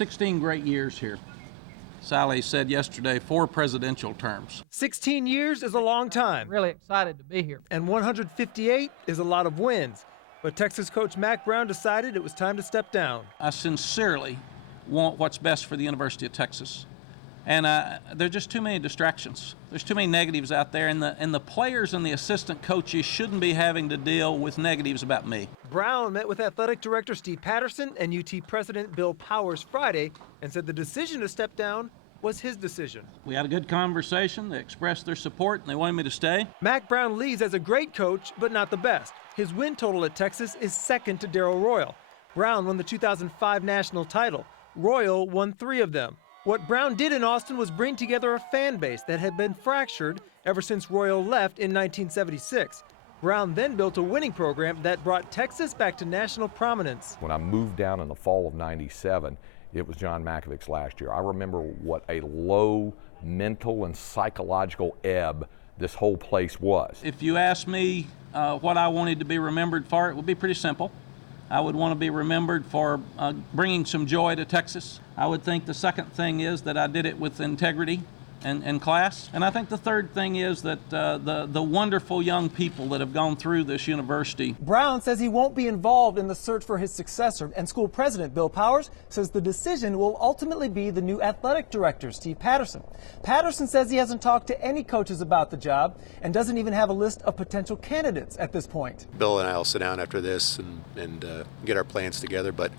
16 great years here. Sally said yesterday 4 presidential terms. 16 years is a long time. Really excited to be here. And 158 is a lot of wins. But Texas coach Mack Brown decided it was time to step down. I sincerely want what's best for the University of Texas. And there are just too many distractions. There's too many negatives out there, and the players and the assistant coaches shouldn't be having to deal with negatives about me. Brown met with athletic director Steve Patterson and UT president Bill Powers Friday and said the decision to step down was his decision. We had a good conversation. They expressed their support, and they wanted me to stay. Mack Brown leaves as a great coach, but not the best. His win total at Texas is second to Darrell Royal. Brown won the 2005 national title. Royal won 3 of them. What Brown did in Austin was bring together a fan base that had been fractured ever since Royal left in 1976. Brown then built a winning program that brought Texas back to national prominence. When I moved down in the fall of '97, it was John Mackovich's last year. I remember what a low mental and psychological ebb this whole place was. If you ask me what I wanted to be remembered for, it would be pretty simple. I would want to be remembered for bringing some joy to Texas. I would think the second thing is that I did it with integrity and class. And I think the third thing is that the wonderful young people that have gone through this university. Brown says he won't be involved in the search for his successor, and school president Bill Powers says the decision will ultimately be the new athletic director, Steve Patterson. Patterson says he hasn't talked to any coaches about the job and doesn't even have a list of potential candidates at this point. Bill and I will sit down after this and get our plans together, but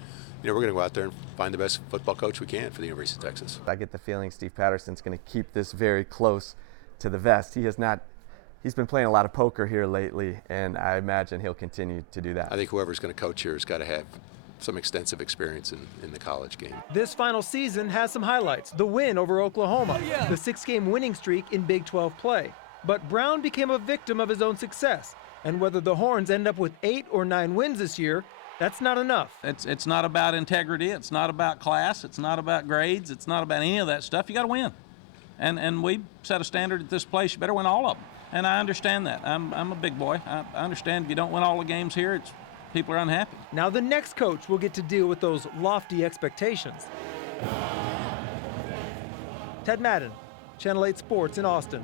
we're going to go out there and find the best football coach we can for the University of Texas. I get the feeling Steve Patterson's going to keep this very close to the vest. He's been playing a lot of poker here lately, and I imagine he'll continue to do that. I think whoever's going to coach here has got to have some extensive experience in the college game. This final season has some highlights. The win over Oklahoma, the 6-game winning streak in Big 12 play. But Brown became a victim of his own success, and whether the Horns end up with 8 or 9 wins this year, that's not enough. It's not about integrity. It's not about class. It's not about grades. It's not about any of that stuff. You got to win. And we set a standard at this place. You better win all of them. And I understand that. I'm a big boy. I understand if you don't win all the games here, people are unhappy. Now the next coach will get to deal with those lofty expectations. Ted Madden, Channel 8 Sports in Austin.